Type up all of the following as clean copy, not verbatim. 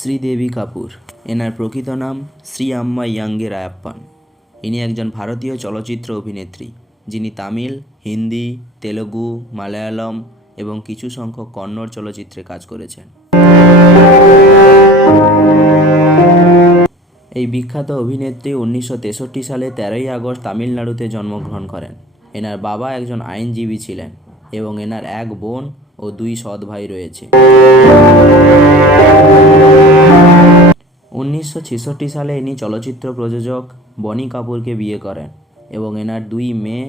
শ্রীদেবী কাপুর। এনার প্রকৃত নাম শ্রী আম্মা ইয়াঙ্গে রায়াপ্পান। ইনি একজন ভারতীয় চলচ্চিত্র অভিনেত্রী, যিনি তামিল, হিন্দি, তেলুগু, মালায়ালম এবং কিছু সংখ্যক কন্নড় চলচ্চিত্রে কাজ করেছেন। এই বিখ্যাত অভিনেত্রী 1963 সালে 13ই আগস্ট তামিলনাড়ুতে জন্মগ্রহণ করেন। এনার বাবা একজন আইনজীবী ছিলেন এবং এনার এক বোন ও 2 সৎ ভাই রয়েছে। 1966 সালে ইনি চলচ্চিত্র প্রযোজক বনি কাপুরকে বিয়ে করেন এবং এনার 2 মেয়ে,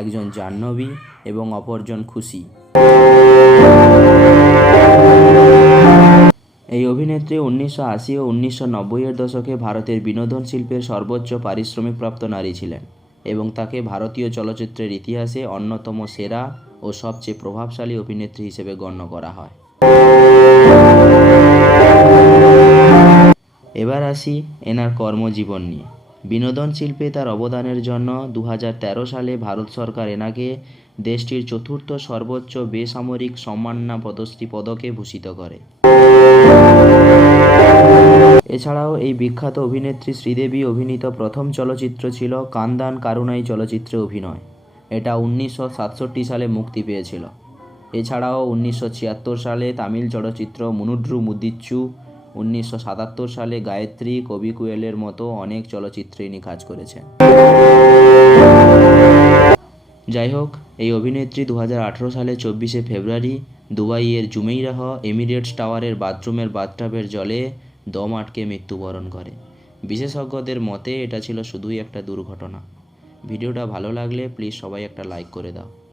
একজন জাহ্নবী এবং অপরজন খুশি। এই অভিনেত্রী 1980 ও 1990-এর দশকে ভারতের বিনোদন শিল্পের সর্বোচ্চ পারিশ্রমিকপ্রাপ্ত নারী ছিলেন এবং তাকে ভারতীয় চলচ্চিত্রের ইতিহাসে অন্যতম সেরা ও সবচেয়ে প্রভাবশালী অভিনেত্রী হিসেবে গণ্য করা হয়। এবার আসি এনার কর্মজীবন নিয়ে। বিনোদন শিল্পে তার অবদানের জন্য 2013 সালে ভারত সরকার এনাকে দেশটির 4র্থ সর্বোচ্চ বেসামরিক সম্মাননা পদ্মশ্রী পদকে ভূষিত করে। এছাড়াও এই বিখ্যাত অভিনেত্রী শ্রীদেবী অভিনীত প্রথম চলচ্চিত্র ছিল কান্দান কারুনাই চলচ্চিত্রে অভিনয়। এটা 1967 সালে মুক্তি পেয়েছিল। এছাড়াও 1976 সালে তামিল চলচ্চিত্র মুনুড্রু মুদিচ্চু, 1977 সালে গায়ত্রী, কবি কুয়েলের মতো অনেক চলচ্চিত্রে ইনি কাজ করেছেন। যাই হোক, এই অভিনেত্রী 2018 সালে 24শে ফেব্রুয়ারি দুবাইয়ের জুমেইরাহ এমিরেটস টাওয়ারের বাথরুমের বাথটাবের জলে দম আটকে মৃত্যুবরণ করে। বিশেষজ্ঞদের মতে এটা ছিল শুধুই একটা দুর্ঘটনা। ভিডিওটা ভালো লাগলে প্লিজ সবাই একটা লাইক করে দাও।